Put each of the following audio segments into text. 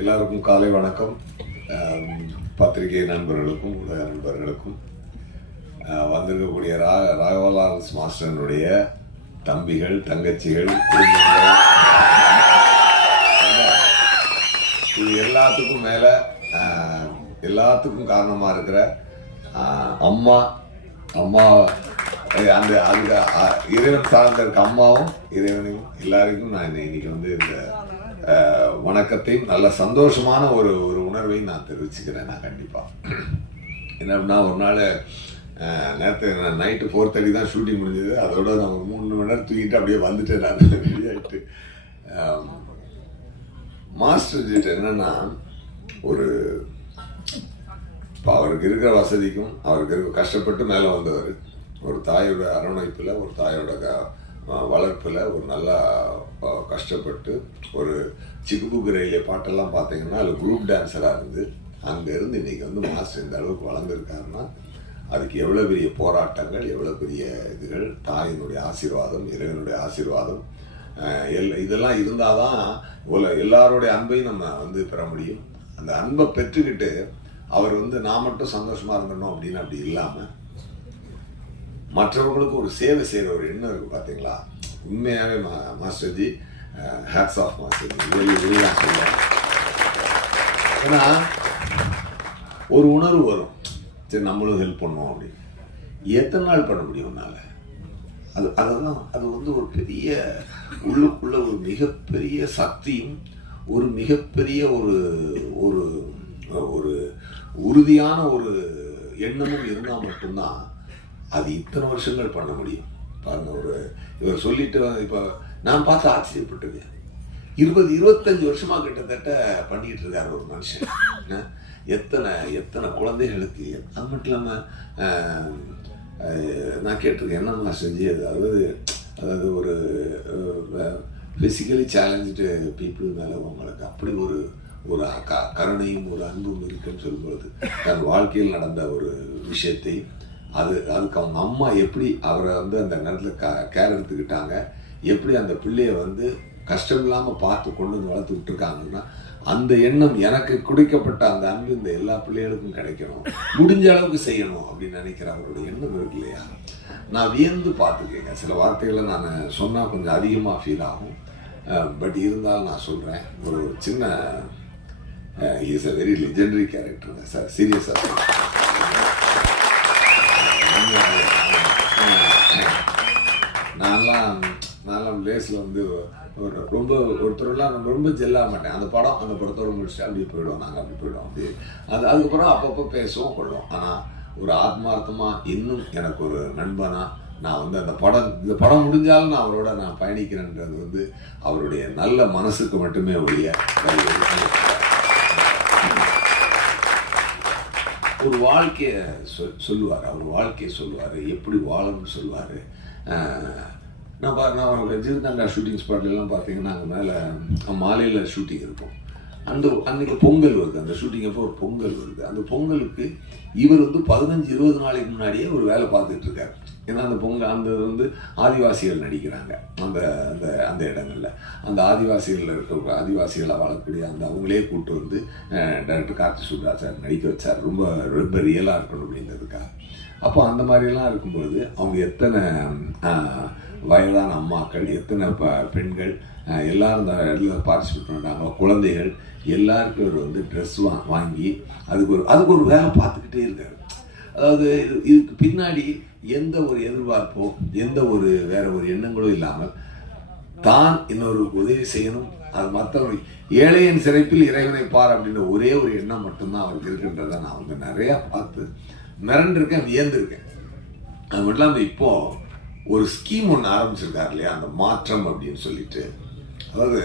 எல்லாருக்கும் காலை வணக்கம். பத்திரிகை நண்பர்களுக்கும் ஊடக நண்பர்களுக்கும் வந்திருக்கக்கூடிய ராகவலால் மாஸ்டருடைய தம்பிகள், தங்கச்சிகள், குடும்பங்கள், இது எல்லாத்துக்கும் மேலே எல்லாத்துக்கும் காரணமாக இருக்கிற அம்மா அந்த அதுக்கு இறைவன் சார்ந்த இருக்க அம்மாவும் இறைவனையும் எல்லாருக்கும் நான் இன்னைக்கு வந்து இந்த வணக்கத்தையும் நல்ல சந்தோஷமான ஒரு உணர்வையும் நான் தெரிவிச்சுக்கிறேன். நான் கண்டிப்பாக என்ன அப்படின்னா, ஒரு நாள் நேற்று நைட்டு 4:30 தான் ஷூட்டிங் முடிஞ்சது. அதோட நான் ஒரு 3 மணி நேரம் தூக்கிட்டு அப்படியே வந்துட்டேன். நான் ரெடி ஆகிட்டு மாஸ்டர் கிட்ட என்னன்னா, இப்போ அவருக்கு இருக்கிற வசதிக்கும் அவருக்கு கஷ்டப்பட்டு மேலே வந்தவர், ஒரு தாயோட அரவணைப்பில், ஒரு தாயோட வளர்ப்பில் ஒரு நல்லா கஷ்டப்பட்டு ஒரு சிக்குபுக்கு ரயிலே பாட்டெல்லாம் பார்த்தீங்கன்னா அதில் குரூப் டான்ஸராக இருந்து அங்கேருந்து இன்றைக்கி வந்து மாஸ்டர் இந்த அளவுக்கு வளர்ந்துருக்காருன்னா அதுக்கு எவ்வளோ பெரிய போராட்டங்கள், எவ்வளோ பெரிய இதுகள், தாயினுடைய ஆசீர்வாதம், இறைவனுடைய ஆசீர்வாதம் இதெல்லாம் இருந்தால் தான் எல்லாருடைய அன்பையும் நம்ம வந்து பெற முடியும். அந்த அன்பை பெற்றுக்கிட்டு அவர் வந்து நான் மட்டும் சந்தோஷமாக இருந்தணும் அப்படின்னு அப்படி இல்லாமல் மற்றவர்களுக்கு ஒரு சேவை செய்கிற ஒரு எண்ணம் இருக்குது பார்த்தீங்களா. உண்மையாகவே மாஸ்டர்ஜி, ஹேட்ஸ் ஆஃப் மாஸ்டர்ஜி. இதுதான் சொல்லுவேன். ஏன்னா ஒரு உணர்வு வரும், சரி நம்மளும் ஹெல்ப் பண்ணுவோம் அப்படின்னு. எத்தனை நாள் பண்ண முடியும் உன்னால்? அதுதான் அது வந்து ஒரு பெரிய உள்ளுக்குள்ள ஒரு மிகப்பெரிய சக்தியும் ஒரு மிகப்பெரிய ஒரு ஒரு உறுதியான ஒரு எண்ணமும் இருந்தால் மட்டும்தான் அது இத்தனை வருஷங்கள் பண்ண முடியும். பாருங்க, இவர் சொல்லிட்டு இப்போ நான் பார்த்து ஆச்சரியப்பட்டிருக்கேன். 20-25 வருஷமா கிட்டத்தட்ட பண்ணிட்டு இருக்காரு ஒரு மனுஷன். எத்தனை குழந்தைகளுக்கு. அது மட்டும் இல்லாமல் நான் கேட்டிருக்கேன், என்னென்ன செஞ்சு அதாவது ஒரு ஃபிசிக்கலி சேலஞ்சு பீப்புள் மேலே உங்களுக்கு அப்படி ஒரு கருணையும் ஒரு அன்பும் இருக்குன்னு சொல்லும்பொழுது தன் வாழ்க்கையில் நடந்த ஒரு விஷயத்தை அதுக்கு அவங்க அம்மா எப்படி அவரை வந்து அந்த நேரத்தில் கேர் எடுத்துக்கிட்டாங்க, எப்படி அந்த பிள்ளைய வந்து கஷ்டம் இல்லாமல் பார்த்து கொண்டு வந்து வளர்த்து விட்டுருக்காங்கன்னா அந்த எண்ணம் எனக்கு கொடுக்கப்பட்ட அந்த அன்பு இந்த எல்லா பிள்ளைகளுக்கும் கிடைக்கணும், முடிஞ்ச அளவுக்கு செய்யணும் அப்படின்னு நினைக்கிற அவருடைய எண்ணம் இருக்கு இல்லையா. நான் வியந்து பார்த்துக்கேங்க. சில வார்த்தைகளை நான் சொன்னால் கொஞ்சம் அதிகமாக ஃபீல் ஆகும். பட் இருந்தாலும் நான் சொல்கிறேன், ஒரு சின்ன இஸ் அ வெரி லெஜெண்டரி கேரக்டருங்க சார். சீரியஸாக நான்லாம் லேஸில் வந்து ஒருத்தரெல்லாம் நான் ரொம்ப ஜெல்லாக மாட்டேன். அந்த படத்தோடு முடிச்சுட்டு அப்படியே போயிடுவோம். நாங்கள் அப்படி போயிடுவோம். அப்படி அதுக்கப்புறம் அப்பப்போ பேசுவோம் கொள்வோம். ஆனால் ஒரு ஆத்மார்த்தமாக இன்னும் எனக்கு ஒரு நண்பனா நான் வந்து இந்த படம் முடிஞ்சாலும் நான் அவரோட நான் பயணிக்கிறேன்றது வந்து அவருடைய நல்ல மனசுக்கு மட்டுமே ஒழிய ஒரு வாழ்க்கையை சொல்லுவார். அவர் வாழ்க்கையை சொல்லுவார், எப்படி வாழணும்னு சொல்லுவார். நான் ரஜினிகாந்த் ஷூட்டிங் ஸ்பாட்லாம் பார்த்தீங்கன்னா அங்கே மேலே மாலையில் ஷூட்டிங் இருக்கும். அன்றைக்கு பொங்கல் வருது. அந்த ஷூட்டிங் அப்போ ஒரு பொங்கல் வருது. அந்த பொங்கலுக்கு இவர் வந்து 15-20 நாளைக்கு முன்னாடியே ஒரு வேலை பார்த்துட்டு இருக்காரு. ஏன்னா அந்த வந்து ஆதிவாசிகள் நடிக்கிறாங்க அந்த அந்த அந்த இடங்களில். அந்த ஆதிவாசிகளை வாழக்கூடிய அவங்களே கூப்பிட்டு வந்து டைரக்டர் கார்த்தி சுப்ராஜ் நடிக்க வச்சார். ரொம்ப ரியலாக இருக்கணும் அப்படிங்கிறதுக்காக. அப்போ அந்த மாதிரிலாம் இருக்கும்பொழுது அவங்க எத்தனை வயதான அம்மாக்கள், எத்தனை பெண்கள் எல்லாரும் இந்த இடத்துல பார்ட்டிசிபேட் பண்ணுறாங்க, குழந்தைகள் எல்லாருக்கும் இவர் வந்து ட்ரெஸ் வாங்கி அதுக்கு ஒரு வேலை பார்த்துக்கிட்டே இருக்காரு. அதாவது இதுக்கு பின்னாடி எந்த ஒரு எதிர்பார்ப்போ எந்த ஒரு வேற ஒரு எண்ணங்களும் இல்லாமல் தான் இன்னொரு உதவி செய்யணும், அது மற்றவங்க ஏழையின் சிறைப்பில் இறைவனை பார் அப்படின்ற ஒரே ஒரு எண்ணம் மட்டும்தான் அவருக்கு இருக்குன்றதை நான் வந்து நிறையா பார்த்து மிரண்டிருக்கேன், வியந்திருக்கேன். அது மட்டும் இல்லாமல் இப்போ ஒரு ஸ்கீம் ஒன்று ஆரம்பிச்சிருக்காரு இல்லையா, அந்த மாற்றம் அப்படின்னு சொல்லிட்டு. அதாவது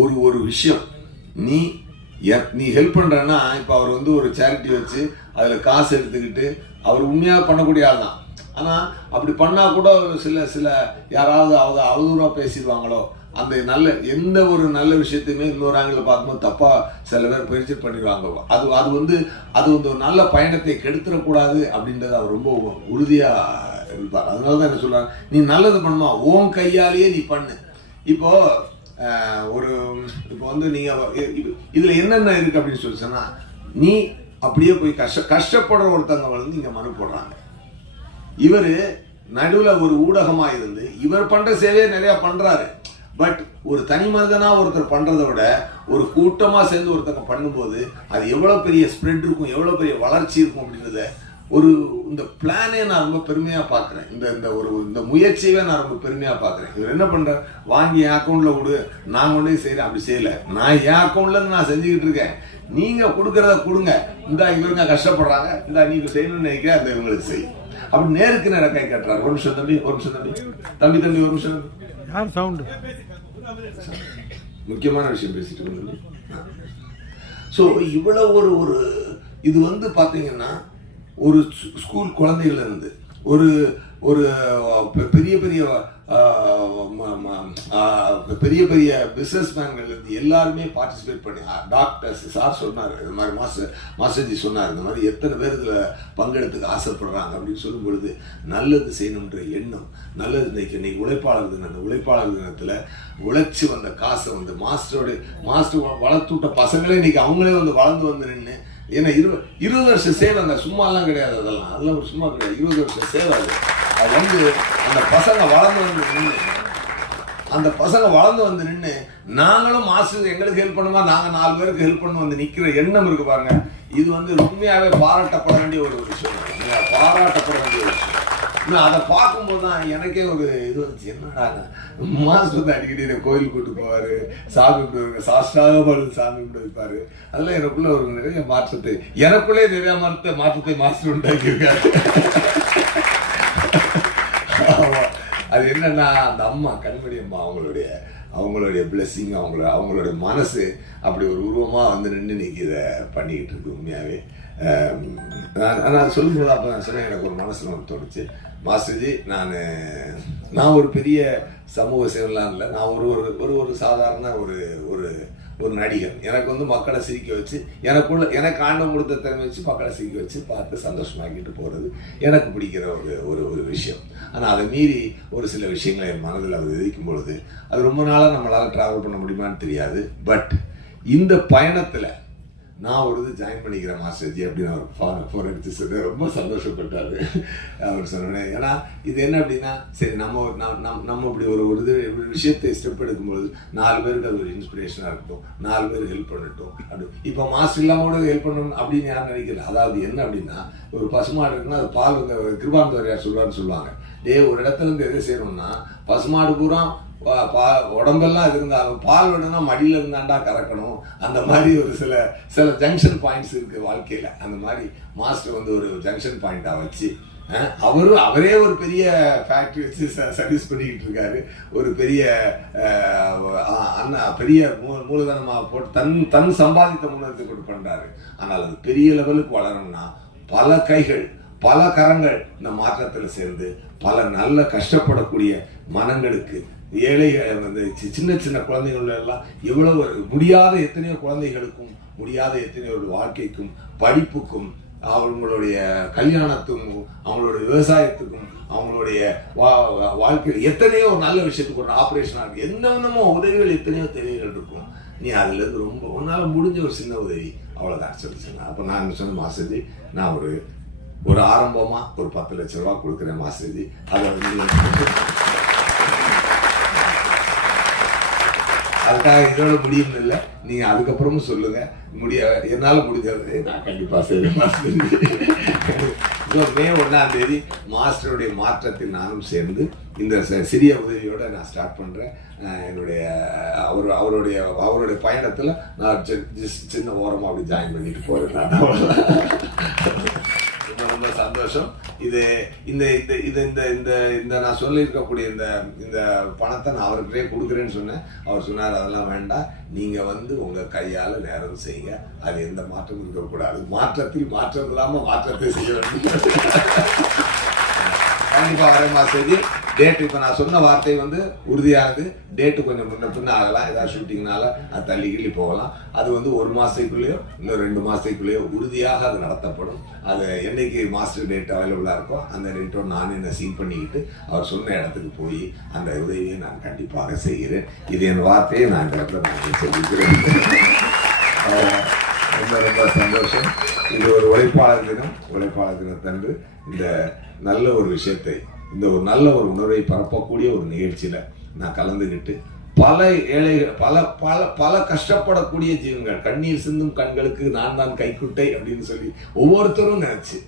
ஒரு விஷயம் நீ ஹெல்ப் பண்ணுறன்னா, இப்போ அவர் வந்து ஒரு சேரிட்டி வச்சு அதில் காசு எடுத்துக்கிட்டு அவர் உண்மையாக பண்ணக்கூடிய ஆள் தான். ஆனால் அப்படி பண்ணால் கூட சில யாராவது அவதூறாக பேசிடுவாங்களோ, அந்த எந்த ஒரு நல்ல விஷயத்தையுமே இன்னொரு ஆங்கில பார்க்கும்போது தப்பாக சில பேர் பயிற்சி பண்ணிடுவாங்க. அது வந்து ஒரு நல்ல பயணத்தை கெடுத்துடக்கூடாது அப்படின்றத அவர் ரொம்ப உறுதியாக இருப்பார். அதனால தான் என்ன சொல்கிறாங்க, நீ நல்லது பண்ணுமா உன் கையாலேயே நீ பண்ணு. இப்போ ஒரு இப்போ வந்து நீங்கள் இதில் என்னென்ன இருக்குது அப்படின்னு சொல்லி சொன்னால், நீ அப்படியே போய் கஷ்டப்படுற ஒருத்தவங்க வந்து இங்கே மனு போடுறாங்க. இவர் நடுவில் ஒரு ஊடகமாக இருந்து இவர் பண்ணுற சேவையை நிறையா பண்ணுறாரு. பட் ஒரு தனி மனிதனாக ஒருத்தர் பண்ணுறதை விட ஒரு கூட்டமாக சேர்ந்து ஒருத்தங்க பண்ணும்போது அது எவ்வளோ பெரிய ஸ்ப்ரெட் இருக்கும், எவ்வளோ பெரிய வளர்ச்சி இருக்கும் அப்படின்றத இந்த பிளானே நான் ரொம்ப பெருமையாக பார்க்குறேன். இந்த முயற்சியவே நான் ரொம்ப பெருமையாக பார்க்குறேன். இவர் என்ன பண்ணுறார், வாங்கி என் அக்கௌண்ட்டில் கொடு, நான் கொண்டு செய்கிறேன். அப்படி செய்யலை, நான் என் அக்கௌண்ட்லேருந்து நான் செஞ்சுக்கிட்டு இருக்கேன். நீங்கள் கொடுக்குறத கொடுங்க, இந்தா இவருங்க கஷ்டப்படுறாங்க, இந்தா நீங்கள் செய்யணும்னு நினைக்கிற அந்த இவங்களுக்கு செய்யும். அப்படி நேருக்கு நேரம் கை கட்டுறாரு. ஒரு நிமிஷம் தம்பி, ஒரு நிமிஷம் தம்பி, தம்பி ஒரு நிமிஷம். யார் சவுண்டு? முக்கியமான விஷயம் பேசிட்டு. ஸோ இவ்வளோ ஒரு இது வந்து பார்த்தீங்கன்னா ஒரு ஸ்கூல் குழந்தைகள் இருந்து ஒரு ஒரு பெரிய பெரிய பெரிய பெரிய பிஸ்னஸ் மேன்கள் இருந்து எல்லாருமே பார்ட்டிசிபேட் பண்ணி, டாக்டர்ஸ் சார் சொன்னார், இது மாதிரி மாஸ்டர்ஜி சொன்னார், இந்த மாதிரி எத்தனை பேர் இதில் பங்கெடுத்துக்க ஆசைப்படுறாங்க அப்படின்னு சொல்லும் பொழுது நல்லது செய்யணுன்ற எண்ணம், நல்லது இன்னைக்கு உழைப்பாளர் தினம், அந்த உழைப்பாளர் தினத்தில் உழைச்சி வந்த காசை வந்து மாஸ்டர் வளர்த்து விட்ட பசங்களே இன்னைக்கு அவங்களே வந்து வளர்ந்து வந்து நின்று, ஏன்னா 20 வருஷம் சேவை, அந்த சும்மாலாம் கிடையாது, அதெல்லாம் ஒரு சும்மா கிடையாது, 20 வருஷம் சேவை. அது வந்து அந்த பசங்க வளர்ந்து வந்து நின்று நாங்களும் மாஸ்டர் எங்களுக்கு ஹெல்ப் பண்ணுமா, நாங்கள் 4 பேருக்கு ஹெல்ப் பண்ண வந்து நிற்கிற எண்ணம் இருக்கு பாருங்க. இது வந்து உண்மையாகவே பாராட்டப்பட வேண்டிய ஒரு விஷயம், பாராட்டப்பட வேண்டிய ஒரு விஷயம். அதை பார்க்கும்போது தான் எனக்கே ஒரு இது வந்துச்சு, என்னடா மாஸ்டர் வந்து அடிக்கடி என்னை கோயிலுக்கு கூட்டு போவார், சாமி கும்பிடுவாங்க, சாஸ்திராக சாமி கும்பிட்டு வைப்பார். அதெல்லாம் எனக்குள்ள ஒரு நிறைய மாற்றத்தை, எனக்குள்ளே நிறைய மாற்றத்தை மாஸ்டர் உண்டாக்கியிருக்காரு. அது என்னன்னா, அந்த அம்மா கண்மணி அம்மா அவங்களுடைய பிளெஸ்ஸிங், அவங்களுடைய மனசு அப்படி ஒரு உருவமாக வந்து நின்று இன்னைக்கு இதை பண்ணிக்கிட்டு இருக்கு. உண்மையாகவே நான் சொல்லும்போது அப்போ நான் சொன்னேன், எனக்கு ஒரு மனசில் ஒன்று தோணுச்சு, மாஸ்டர்ஜி நான் ஒரு பெரிய சமூக சேவைலாம் இல்லை, நான் ஒரு சாதாரண ஒரு நடிகர். எனக்கு வந்து மக்களை சிரிக்க வச்சு, எனக்கு ஆண்டம் கொடுத்த திறமை வச்சு மக்களை சிரிக்க வச்சு பார்த்து சந்தோஷமாக்கிட்டு போகிறது எனக்கு பிடிக்கிற ஒரு விஷயம். ஆனால் அதை மீறி ஒரு சில விஷயங்களை என் மனதில் அவர் விதிக்கும் பொழுது அது ரொம்ப நாளாக நம்மளால் ட்ராவல் பண்ண முடியுமான்னு தெரியாது. பட் இந்த பயணத்தில் நான் ஒரு இது ஜாயின் பண்ணிக்கிறேன் மாஸ்டர்ஜி அப்படின்னு அவர் ஃபோன் எடுத்து சொல்லி ரொம்ப சந்தோஷப்பட்டார். அவர் சொன்னேன், ஏன்னா இது என்ன அப்படின்னா, சரி நம்ம இப்படி ஒரு விஷயத்தை ஸ்டெப் எடுக்கும்போது 4 பேருக்கு அது ஒரு இன்ஸ்பிரேஷனாக இருக்கட்டும், 4 பேர் ஹெல்ப் பண்ணட்டும். அப்படி இப்போ மாஸ்டர் இல்லாமோட ஹெல்ப் பண்ணணும் அப்படின்னு யாரும் நினைக்கல. அதாவது என்ன அப்படின்னா, ஒரு பசுமாடு இருக்குன்னா அது பால் வந்து கிருபானந்தவரையார் சொல்லுவாங்க, ஒரு இடத்துல இருந்து எதை செய்யணும்னா, பசுமாடு பூரா உடம்பெல்லாம் இருந்தாலும் பால் வேணும்னா மடியில இருந்தாண்டா கறக்கணும். அந்த மாதிரி ஒரு சில ஜங்ஷன் பாயிண்ட்ஸ் இருக்கு வாழ்க்கையில. அந்த மாதிரி மாஸ்டர் வந்து ஒரு ஜங்ஷன் பாயிண்டா வச்சு அவரே ஒரு பெரிய ஃபேக்டரி வச்சு சர்வீஸ் பண்ணிக்கிட்டு இருக்காரு. ஒரு பெரிய பெரிய மூலதனமாக போட்டு தன் சம்பாதித்த முன்னெடுத்து கொண்டு பண்றாரு. ஆனால் அது பெரிய லெவலுக்கு வளரணும்னா பல கைகள், பல கரங்கள் இந்த மாற்றத்தில் சேர்ந்து பல நல்ல கஷ்டப்படக்கூடிய மனங்களுக்கு, ஏழைகள் வந்து சின்ன சின்ன குழந்தைகள் எல்லாம் எவ்வளவு முடியாத எத்தனையோ குழந்தைகளுக்கும், முடியாத எத்தனையோ வாழ்க்கைக்கும், படிப்புக்கும், அவங்களுடைய கல்யாணத்துக்கும், அவங்களுடைய விவசாயத்துக்கும், அவங்களுடைய வாழ்க்கையில் எத்தனையோ ஒரு நல்ல விஷயத்துக்கு, ஒரு ஆப்ரேஷனாக இருக்கு, என்னென்னமோ உதவிகள், எத்தனையோ தேவைகள் இருக்கும். நீ அதுலேருந்து ரொம்ப உன்னால் முடிஞ்ச ஒரு சின்ன உதவி அவ்வளோதான் சொல்லிச்சுங்க. அப்போ நான் சொன்ன மாஸ்டர்ஜி, நான் ஒரு ஆரம்பமாக ஒரு 10 லட்ச ரூபா கொடுக்குறேன் மாஸ்டர்ஜி. அதை வந்து அதுக்காக இதோட முடியும்னு இல்லை, நீங்கள் அதுக்கப்புறமும் சொல்லுங்கள், என்னால் முடிஞ்சது நான் கண்டிப்பாக செய்வேன் மாஸ்டர். மே 1ஆம் தேதி மாஸ்டருடைய மாற்றத்தில் நானும் சேர்ந்து இந்த சிறிய உதவியோடு நான் ஸ்டார்ட் பண்ணுறேன். என்னுடைய அவருடைய பயணத்தில் நான் சின்ன ஓரமாக அப்படி ஜாயின் பண்ணிட்டு போகிறேன். நான் ரொம்ப சந்தோஷம். இது இந்த இந்த இந்த இந்த இந்த இந்த நான் சொல்லியிருக்கக்கூடிய இந்த பணத்தை நான் அவர்கிட்டே கொடுக்குறேன்னு சொன்னேன். அவர் சொன்னார், அதெல்லாம் வேண்டாம், நீங்கள் வந்து உங்கள் கையால் நேரம் செய்யுங்க, அது எந்த மாற்றமும் இருக்கக்கூடாது, மாற்றத்தில் மாற்றம் இல்லாமல் மாற்றத்தை செய்ய வேண்டும். கண்டிப்பாக வரேன் மாஸ்டர்ஜி. டேட் இப்போ நான் சொன்ன வார்த்தை வந்து உறுதியானது. டேட்டு கொஞ்சம் முன்ன பின்ன ஆகலாம், ஏதாவது ஷூட்டிங்னால அது தள்ளி கிள்ளி போகலாம். அது வந்து 1 மாதத்துக்குள்ளேயோ இன்னும் 2 மாதத்துக்குள்ளேயோ உறுதியாக அது நடத்தப்படும். அது என்னைக்கு மாஸ்டர் டேட் அவைலபிளாக இருக்கோ அந்த டேட்டோட நான் என்ன சீன் பண்ணிக்கிட்டு அவர் சொன்ன இடத்துக்கு போய் அந்த உதவியை நான் கண்டிப்பாக செய்கிறேன். இது என் வார்த்தையை நான் இந்த இடத்துல நான் சொல்லிக்கிறேன். ரொம்ப ரொம்ப சந்தோஷம். இது ஒரு உழைப்பாளர் தினம். உழைப்பாளர் தினத்தன்று இந்த நல்ல ஒரு விஷயத்தை, இந்த ஒரு நல்ல ஒரு உணர்வை பரப்பக்கூடிய ஒரு நிகழ்ச்சியில் நான் கலந்துக்கிட்டு பல ஏழைகள், பல பல பல கஷ்டப்படக்கூடிய ஜீவங்கள், கண்ணீர் சிந்தும் கண்களுக்கு நான் தான் கைக்குட்டை அப்படின்னு சொல்லி ஒவ்வொருத்தரும் நினைச்சு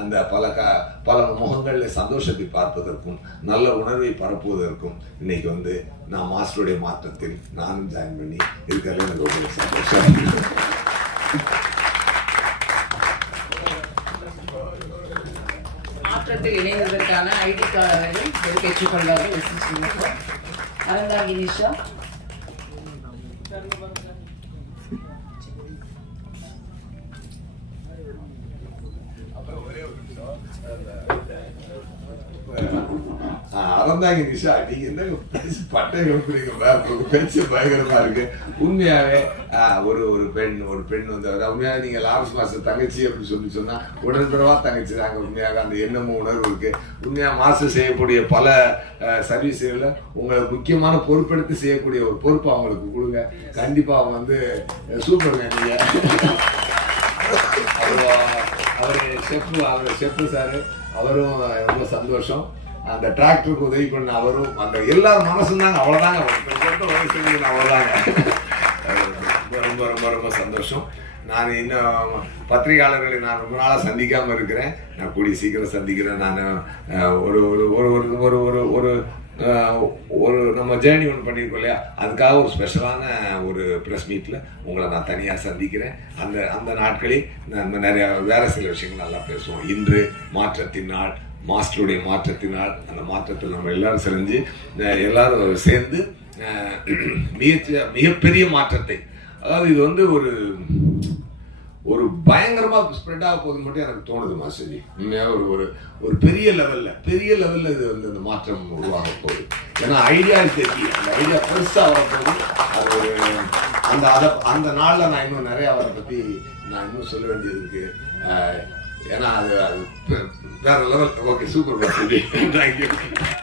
அந்த பல முகங்களில் சந்தோஷத்தை பார்ப்பதற்கும் நல்ல உணர்வை பரப்புவதற்கும் இன்னைக்கு வந்து நான் மாஸ்டருடைய மாற்றத்தில் நானும் ஜாயின் பண்ணி இருக்கிறதுல எனக்கு ரொம்ப சந்தோஷம். மாற்றத்தில் இணைவதற்கான ஐடி கார்டை பெற்றுக்கொள்வார்கள். அறந்தாங்கி நிஷா. அறந்தாங்கி நிஷா, நீங்க என்ன பட்டை கிளம்புறீங்க, பேச்சு பயங்கரமா இருக்கு. உண்மையாவே ஒரு பெண் வந்து உண்மையாக நீங்க லாரன்ஸ் மாஸ்டர் தங்கச்சி அப்படின்னு சொன்னா உடன்பிறவா தங்கச்சி தாங்க. உண்மையாக அந்த எண்ணமும் உணர்வு இருக்கு. உண்மையா மாஸ்டர் செய்யக்கூடிய பல சர்வீஸ்ல உங்களை முக்கியமான பொறுப்பெடுத்து செய்யக்கூடிய ஒரு பொறுப்பு அவங்களுக்கு கொடுங்க. கண்டிப்பா அவங்க வந்து சூப்பருங்க. நீங்க அவர் செஃப் சாரு, அவரும் ரொம்ப சந்தோஷம். அந்த டிராக்டருக்கு உதவி பண்ண அவரும், அந்த எல்லாரும் மனசும் தாங்க. அவ்வளோதாங்க, அவ்வளோதாங்க. ரொம்ப ரொம்ப ரொம்ப சந்தோஷம். நான் இன்னும் பத்திரிகையாளர்களை நான் ரொம்ப நாளாக சந்திக்காமல் இருக்கிறேன். நான் கூடிய சீக்கிரம் சந்திக்கிறேன். நான் ஒரு ஒரு ஒரு ஒரு ஒரு ஒரு நம்ம ஜேர்னி ஒன்று பண்ணியிருக்கோம் இல்லையா, அதுக்காக ஒரு ஸ்பெஷலான ஒரு ப்ரெஸ் மீட்டில் உங்களை நான் தனியாக சந்திக்கிறேன். அந்த நாட்களில் நம்ம நிறையா வேறு சில விஷயங்கள் நல்லா பேசுவோம். இன்று மாற்றத்தின் நாள், மாஸ்டருடைய மாற்றத்தினால் அந்த மாற்றத்தில் நம்ம எல்லாரும் செஞ்சு எல்லாரும் சேர்ந்து மிகப்பெரிய மாற்றத்தை, அதாவது இது வந்து ஒரு பயங்கரமா ஸ்ப்ரெட் ஆக போகுது மட்டும் எனக்கு தோணுது மாஸ்டர்ஜி. உண்மையாக ஒரு பெரிய லெவல்ல இது வந்து அந்த மாற்றம் உருவாக போகுது. ஏன்னா ஐடியா தெரியும், அந்த ஐடியா பெருசா வரப்போகுது. அது ஒரு அந்த நாள்ல நான் இன்னும் நிறைய அவரை பத்தி நான் இன்னும் சொல்ல வேண்டியது இருக்கு. ஏன்னா அது வேற லெவல். ஓகே, சூப்பர் மாஸ்டர்ஜி, தேங்க்யூ.